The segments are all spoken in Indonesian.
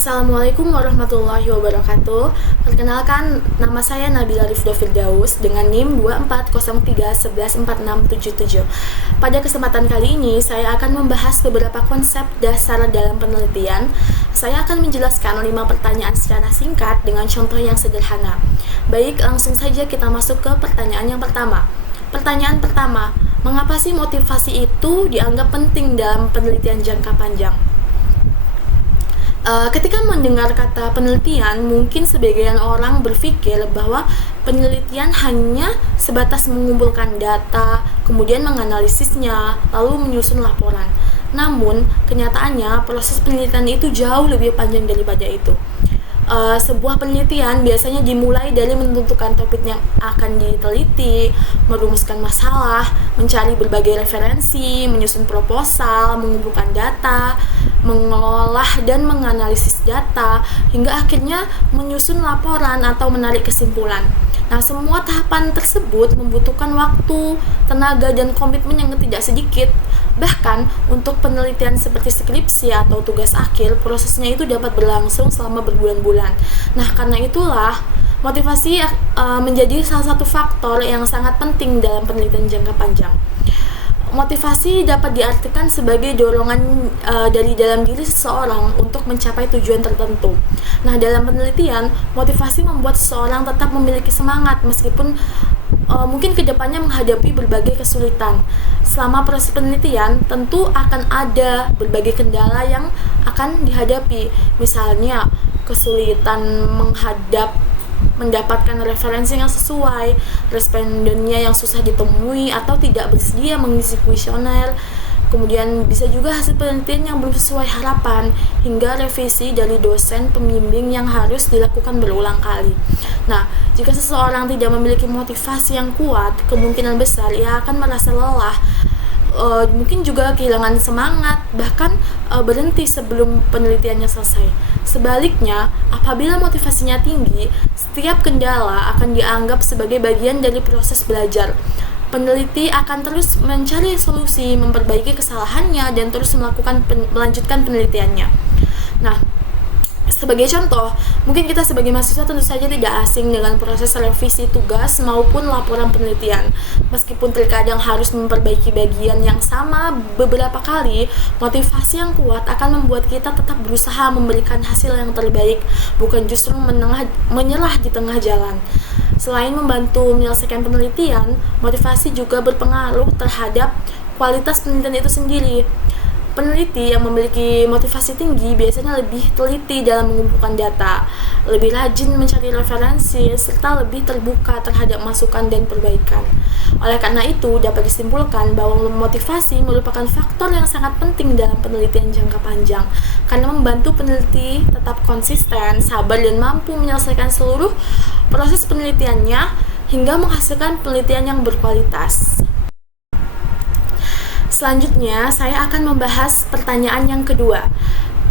Assalamualaikum warahmatullahi wabarakatuh. Perkenalkan, nama saya Nabila Rifda Firdaus dengan NIM 2403114677. Pada kesempatan kali ini, saya akan membahas beberapa konsep dasar dalam penelitian. Saya akan menjelaskan 5 pertanyaan secara singkat dengan contoh yang sederhana. Baik, langsung saja kita masuk ke pertanyaan yang pertama. Pertanyaan pertama, mengapa sih motivasi itu dianggap penting dalam penelitian jangka panjang? Ketika mendengar kata penelitian, mungkin sebagian orang berpikir bahwa penelitian hanya sebatas mengumpulkan data, kemudian menganalisisnya, lalu menyusun laporan. Namun, kenyataannya proses penelitian itu jauh lebih panjang daripada itu. Sebuah penelitian biasanya dimulai dari menentukan topik yang akan diteliti, merumuskan masalah, mencari berbagai referensi, menyusun proposal, mengumpulkan data, mengolah dan menganalisis data, hingga akhirnya menyusun laporan atau menarik kesimpulan. Nah, semua tahapan tersebut membutuhkan waktu, tenaga, dan komitmen yang tidak sedikit. Bahkan, untuk penelitian seperti skripsi atau tugas akhir, prosesnya itu dapat berlangsung selama berbulan-bulan. Nah, karena itulah, motivasi menjadi salah satu faktor yang sangat penting dalam penelitian jangka panjang. Motivasi dapat diartikan sebagai dorongan dari dalam diri seseorang untuk mencapai tujuan tertentu. Nah, dalam penelitian, motivasi membuat seseorang tetap memiliki semangat meskipun mungkin kedepannya menghadapi berbagai kesulitan. Selama proses penelitian, tentu akan ada berbagai kendala yang akan dihadapi. Misalnya, kesulitan mendapatkan referensi yang sesuai, respondennya yang susah ditemui atau tidak bersedia mengisi kuesioner. Kemudian bisa juga hasil penelitian yang belum sesuai harapan, hingga revisi dari dosen pembimbing yang harus dilakukan berulang kali. Nah, jika seseorang tidak memiliki motivasi yang kuat, kemungkinan besar ia akan merasa lelah, mungkin juga kehilangan semangat, bahkan berhenti sebelum penelitiannya selesai. Sebaliknya, apabila motivasinya tinggi, setiap kendala akan dianggap sebagai bagian dari proses belajar. Peneliti akan terus mencari solusi, memperbaiki kesalahannya, dan terus melanjutkan penelitiannya. Nah, sebagai contoh, mungkin kita sebagai mahasiswa tentu saja tidak asing dengan proses revisi tugas maupun laporan penelitian. Meskipun terkadang harus memperbaiki bagian yang sama beberapa kali, motivasi yang kuat akan membuat kita tetap berusaha memberikan hasil yang terbaik, bukan justru menyerah di tengah jalan. Selain membantu menyelesaikan penelitian, motivasi juga berpengaruh terhadap kualitas penelitian itu sendiri. Peneliti yang memiliki motivasi tinggi biasanya lebih teliti dalam mengumpulkan data, lebih rajin mencari referensi, serta lebih terbuka terhadap masukan dan perbaikan. Oleh karena itu, dapat disimpulkan bahwa motivasi merupakan faktor yang sangat penting dalam penelitian jangka panjang, karena membantu peneliti tetap konsisten, sabar, dan mampu menyelesaikan seluruh proses penelitiannya hingga menghasilkan penelitian yang berkualitas. Selanjutnya, saya akan membahas pertanyaan yang kedua.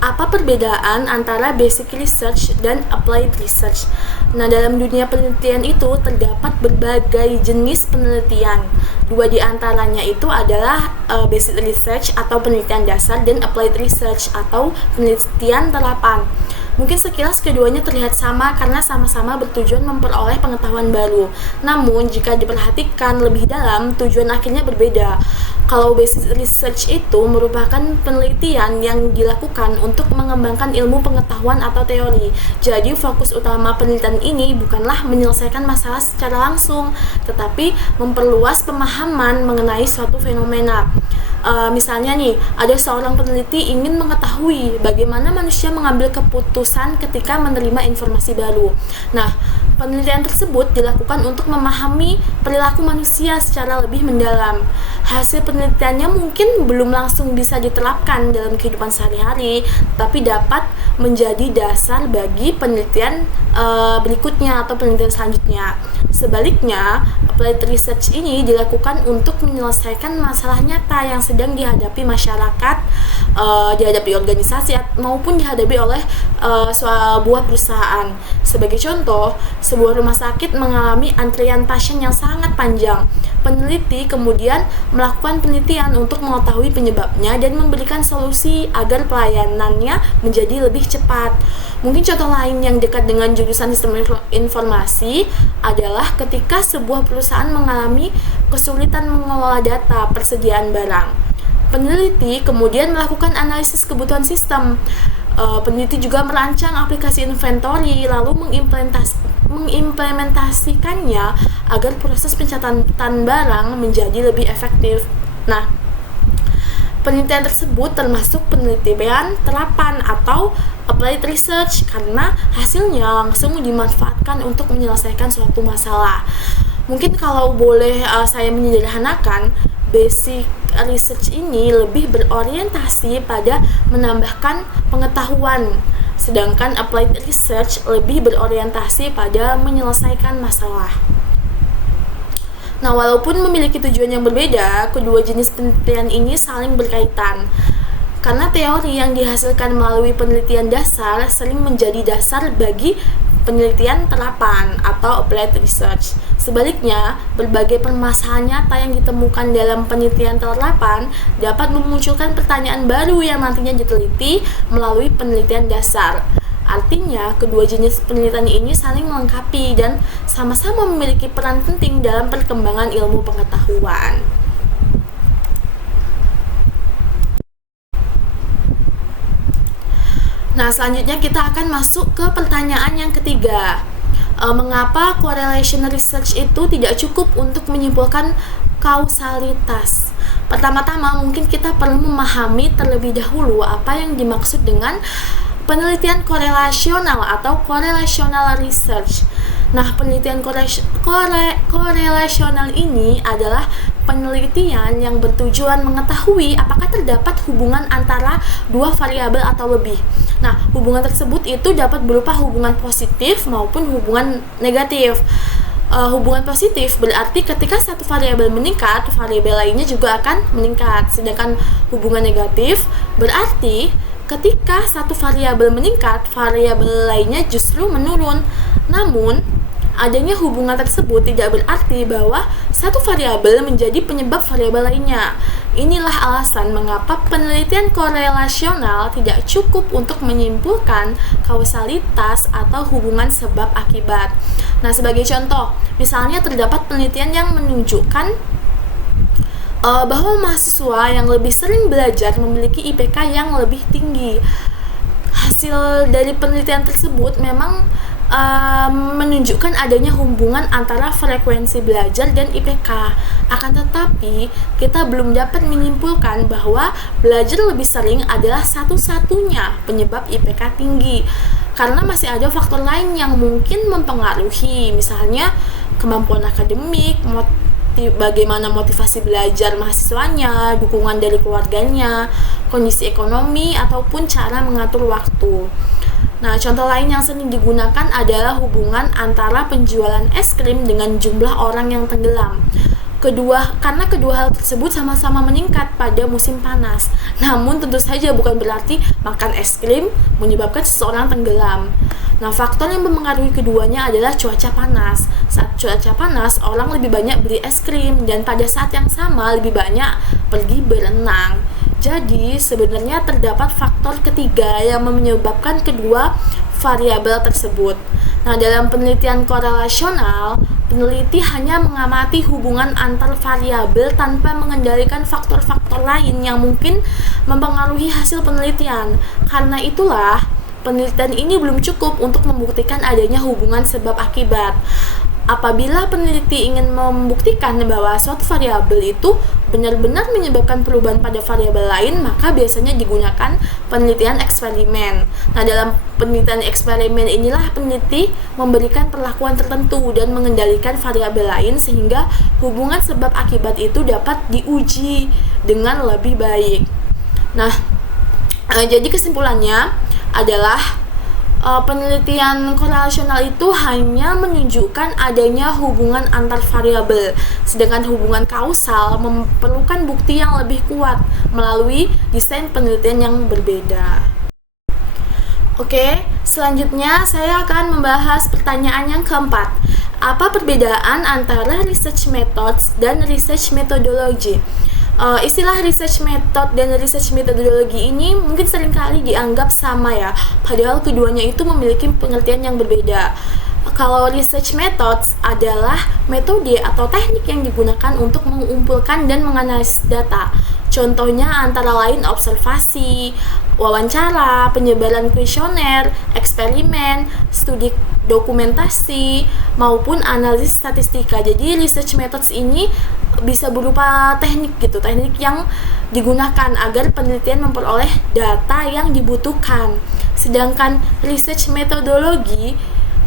Apa perbedaan antara basic research dan applied research? Nah, dalam dunia penelitian itu terdapat berbagai jenis penelitian. Dua di antaranya itu adalah basic research atau penelitian dasar dan applied research atau penelitian terapan. Mungkin sekilas keduanya terlihat sama karena sama-sama bertujuan memperoleh pengetahuan baru. Namun, jika diperhatikan lebih dalam, tujuan akhirnya berbeda. Kalau basic research itu merupakan penelitian yang dilakukan untuk mengembangkan ilmu pengetahuan atau teori. Jadi, fokus utama penelitian ini bukanlah menyelesaikan masalah secara langsung, tetapi memperluas pemahaman mengenai suatu fenomena. Misalnya nih, ada seorang peneliti ingin mengetahui bagaimana manusia mengambil keputusan ketika menerima informasi baru. Nah, penelitian tersebut dilakukan untuk memahami perilaku manusia secara lebih mendalam. Hasil penelitiannya mungkin belum langsung bisa diterapkan dalam kehidupan sehari-hari, tapi dapat menjadi dasar bagi penelitian berikutnya atau penelitian selanjutnya. Sebaliknya, applied research ini dilakukan untuk menyelesaikan masalah nyata yang sedang dihadapi masyarakat, dihadapi organisasi maupun dihadapi oleh sebuah perusahaan. Sebagai contoh, sebuah rumah sakit mengalami antrian pasien yang sangat panjang. Peneliti kemudian melakukan penelitian untuk mengetahui penyebabnya dan memberikan solusi agar pelayanannya menjadi lebih cepat. Mungkin contoh lain yang dekat dengan jurusan sistem informasi adalah ketika sebuah perusahaan mengalami kesulitan mengelola data persediaan barang. Peneliti kemudian melakukan analisis kebutuhan sistem. Peneliti juga merancang aplikasi inventory lalu mengimplementasikannya agar proses pencatatan barang menjadi lebih efektif. Nah, penelitian tersebut termasuk penelitian terapan atau applied research karena hasilnya langsung dimanfaatkan untuk menyelesaikan suatu masalah. Mungkin kalau boleh saya menyederhanakan, basic research ini lebih berorientasi pada menambahkan pengetahuan, sedangkan applied research lebih berorientasi pada menyelesaikan masalah. Nah, walaupun memiliki tujuan yang berbeda, kedua jenis penelitian ini saling berkaitan. Karena teori yang dihasilkan melalui penelitian dasar sering menjadi dasar bagi penelitian terapan atau applied research. Sebaliknya, berbagai permasalahan nyata yang ditemukan dalam penelitian terapan dapat memunculkan pertanyaan baru yang nantinya diteliti melalui penelitian dasar. Artinya, kedua jenis penelitian ini saling melengkapi dan sama-sama memiliki peran penting dalam perkembangan ilmu pengetahuan. Nah, selanjutnya kita akan masuk ke pertanyaan yang ketiga. Mengapa correlation research itu tidak cukup untuk menyimpulkan kausalitas? Pertama-tama, mungkin kita perlu memahami terlebih dahulu apa yang dimaksud dengan penelitian korelasional atau correlational research. Nah, penelitian korelasional ini adalah penelitian yang bertujuan mengetahui apakah terdapat hubungan antara dua variabel atau lebih. Nah, hubungan tersebut itu dapat berupa hubungan positif maupun hubungan negatif. Hubungan positif berarti ketika satu variabel meningkat, variabel lainnya juga akan meningkat. Sedangkan hubungan negatif berarti ketika satu variabel meningkat, variabel lainnya justru menurun. Namun, adanya hubungan tersebut tidak berarti bahwa satu variabel menjadi penyebab variabel lainnya. Inilah alasan mengapa penelitian korelasional tidak cukup untuk menyimpulkan kausalitas atau hubungan sebab akibat. Nah, sebagai contoh, misalnya terdapat penelitian yang menunjukkan bahwa mahasiswa yang lebih sering belajar memiliki IPK yang lebih tinggi. Hasil dari penelitian tersebut memang menunjukkan adanya hubungan antara frekuensi belajar dan IPK. Akan tetapi, kita belum dapat menyimpulkan bahwa belajar lebih sering adalah satu-satunya penyebab IPK tinggi. Karena masih ada faktor lain yang mungkin mempengaruhi, misalnya kemampuan akademik, bagaimana motivasi belajar mahasiswanya, dukungan dari keluarganya, kondisi ekonomi, ataupun cara mengatur waktu. Nah, contoh lain yang sering digunakan adalah hubungan antara penjualan es krim dengan jumlah orang yang tenggelam. Karena kedua hal tersebut sama-sama meningkat pada musim panas. Namun tentu saja bukan berarti makan es krim menyebabkan seseorang tenggelam. Nah, faktor yang mempengaruhi keduanya adalah cuaca panas. Saat cuaca panas, orang lebih banyak beli es krim dan pada saat yang sama lebih banyak pergi berenang. Jadi, sebenarnya terdapat faktor ketiga yang menyebabkan kedua variabel tersebut. Nah, dalam penelitian korelasional, peneliti hanya mengamati hubungan antar variabel tanpa mengendalikan faktor-faktor lain yang mungkin mempengaruhi hasil penelitian. Karena itulah, penelitian ini belum cukup untuk membuktikan adanya hubungan sebab akibat. Apabila peneliti ingin membuktikan bahwa suatu variabel itu benar-benar menyebabkan perubahan pada variabel lain, maka biasanya digunakan penelitian eksperimen. Nah, dalam penelitian eksperimen inilah peneliti memberikan perlakuan tertentu dan mengendalikan variabel lain sehingga hubungan sebab akibat itu dapat diuji dengan lebih baik. Nah, jadi kesimpulannya adalah penelitian korelasional itu hanya menunjukkan adanya hubungan antar variabel, sedangkan hubungan kausal memerlukan bukti yang lebih kuat melalui desain penelitian yang berbeda. Oke, selanjutnya saya akan membahas pertanyaan yang keempat. Apa perbedaan antara research methods dan research methodology? Istilah research method dan research methodology ini mungkin seringkali dianggap sama ya, padahal keduanya itu memiliki pengertian yang berbeda. Kalau research methods adalah metode atau teknik yang digunakan untuk mengumpulkan dan menganalisis data. Contohnya antara lain observasi, wawancara, penyebaran kuesioner, eksperimen, studi dokumentasi, maupun analisis statistika. Jadi research methods ini bisa berupa teknik gitu, teknik yang digunakan agar penelitian memperoleh data yang dibutuhkan. Sedangkan research methodology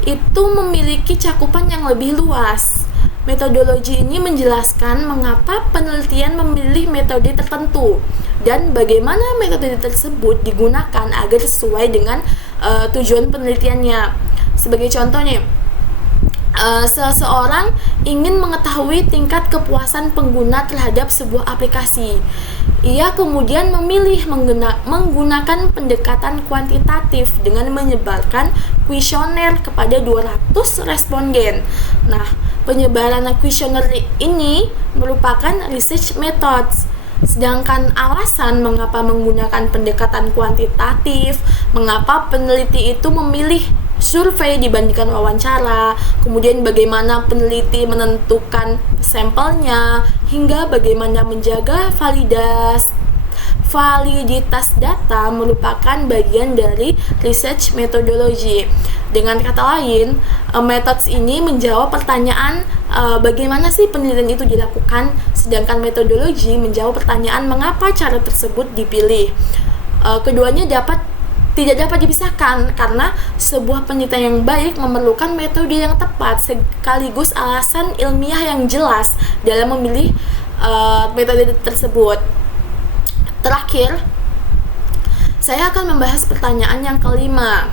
itu memiliki cakupan yang lebih luas. Metodologi ini menjelaskan mengapa penelitian memilih metode tertentu dan bagaimana metode tersebut digunakan agar sesuai dengan tujuan penelitiannya. Sebagai contohnya, seseorang ingin mengetahui tingkat kepuasan pengguna terhadap sebuah aplikasi. Ia kemudian memilih menggunakan pendekatan kuantitatif dengan menyebarkan kuesioner kepada 200 responden. Nah, penyebaran kuesioner ini merupakan research methods. Sedangkan alasan mengapa menggunakan pendekatan kuantitatif, mengapa peneliti itu memilih survei dibandingkan wawancara, kemudian bagaimana peneliti menentukan sampelnya, hingga bagaimana menjaga validitas data merupakan bagian dari research methodology. Dengan kata lain, methods ini menjawab pertanyaan bagaimana sih penelitian itu dilakukan, sedangkan metodologi menjawab pertanyaan mengapa cara tersebut dipilih. Keduanya tidak dapat dipisahkan karena sebuah penelitian yang baik memerlukan metode yang tepat sekaligus alasan ilmiah yang jelas dalam memilih metode tersebut. Terakhir, saya akan membahas pertanyaan yang kelima.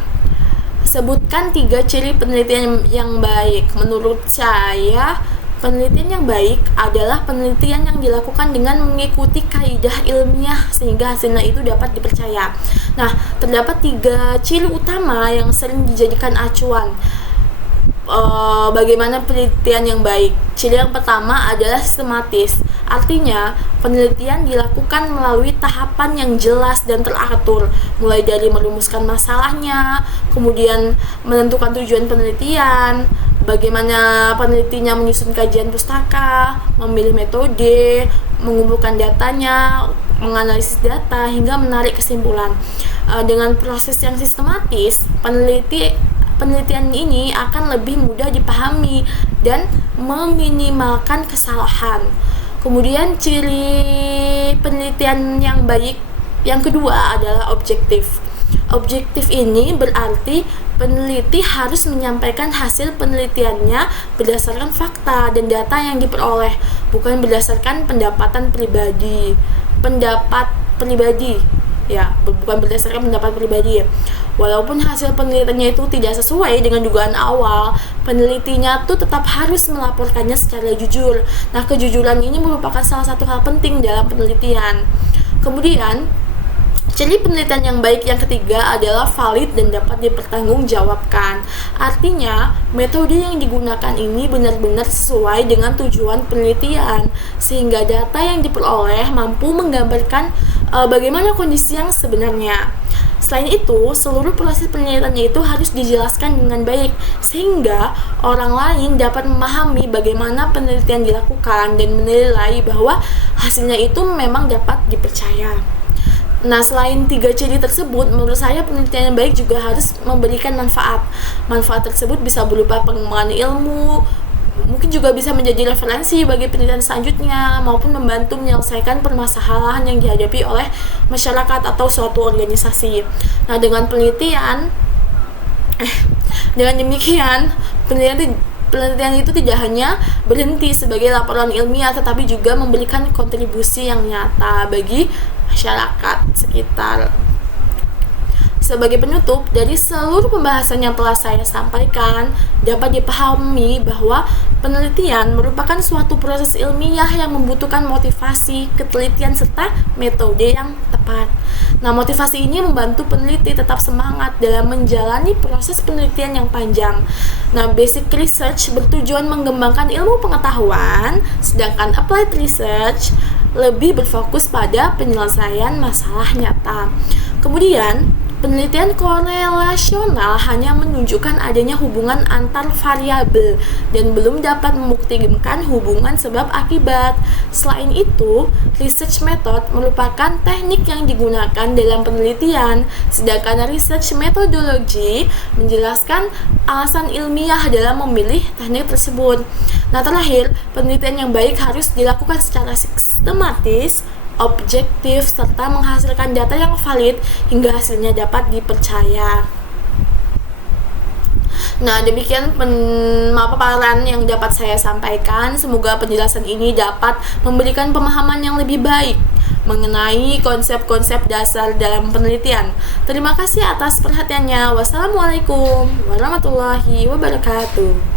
Sebutkan 3 ciri penelitian yang baik. Menurut saya, penelitian yang baik adalah penelitian yang dilakukan dengan mengikuti kaidah ilmiah sehingga hasilnya itu dapat dipercaya. Nah, terdapat 3 ciri utama yang sering dijadikan acuan bagaimana penelitian yang baik. Ciri yang pertama adalah sistematis. Artinya, penelitian dilakukan melalui tahapan yang jelas dan teratur, mulai dari merumuskan masalahnya, kemudian menentukan tujuan penelitian, bagaimana penelitinya menyusun kajian pustaka, memilih metode, mengumpulkan datanya, menganalisis data, hingga menarik kesimpulan. Dengan proses yang sistematis, penelitian ini akan lebih mudah dipahami dan meminimalkan kesalahan. Kemudian ciri penelitian yang baik yang kedua adalah objektif. Objektif ini berarti peneliti harus menyampaikan hasil penelitiannya berdasarkan fakta dan data yang diperoleh, bukan berdasarkan pendapat pribadi. Bukan berdasarkan pendapat pribadi. Walaupun hasil penelitiannya itu tidak sesuai dengan dugaan awal, penelitinya tuh tetap harus melaporkannya secara jujur. Nah, kejujuran ini merupakan salah satu hal penting dalam penelitian. Kemudian, ciri penelitian yang baik yang ketiga adalah valid dan dapat dipertanggungjawabkan. Artinya, metode yang digunakan ini benar-benar sesuai dengan tujuan penelitian, sehingga data yang diperoleh mampu menggambarkan bagaimana kondisi yang sebenarnya. Selain itu, seluruh proses penelitiannya itu harus dijelaskan dengan baik, sehingga orang lain dapat memahami bagaimana penelitian dilakukan dan menilai bahwa hasilnya itu memang dapat dipercaya. Nah, selain 3 ciri tersebut, menurut saya penelitian yang baik juga harus memberikan manfaat. Manfaat tersebut bisa berupa pengembangan ilmu, mungkin juga bisa menjadi referensi bagi penelitian selanjutnya, maupun membantu menyelesaikan permasalahan yang dihadapi oleh masyarakat atau suatu organisasi. Nah, dengan demikian, penelitian itu tidak hanya berhenti sebagai laporan ilmiah, tetapi juga memberikan kontribusi yang nyata bagi masyarakat sekitar. Sebagai penutup, dari seluruh pembahasan yang telah saya sampaikan, dapat dipahami bahwa penelitian merupakan suatu proses ilmiah yang membutuhkan motivasi, ketelitian, serta metode yang tepat. Nah, motivasi ini membantu peneliti tetap semangat dalam menjalani proses penelitian yang panjang. Nah, basic research bertujuan mengembangkan ilmu pengetahuan, sedangkan applied research lebih berfokus pada penyelesaian masalah nyata. Kemudian, penelitian korelasional hanya menunjukkan adanya hubungan antar variabel dan belum dapat membuktikan hubungan sebab akibat. Selain itu, research method merupakan teknik yang digunakan dalam penelitian, sedangkan research methodology menjelaskan alasan ilmiah dalam memilih teknik tersebut. Nah, terakhir, penelitian yang baik harus dilakukan secara sistematis, objektif, serta menghasilkan data yang valid hingga hasilnya dapat dipercaya. Nah, demikian pemaparan yang dapat saya sampaikan. Semoga penjelasan ini dapat memberikan pemahaman yang lebih baik mengenai konsep-konsep dasar dalam penelitian. Terima kasih atas perhatiannya. Wassalamualaikum warahmatullahi wabarakatuh.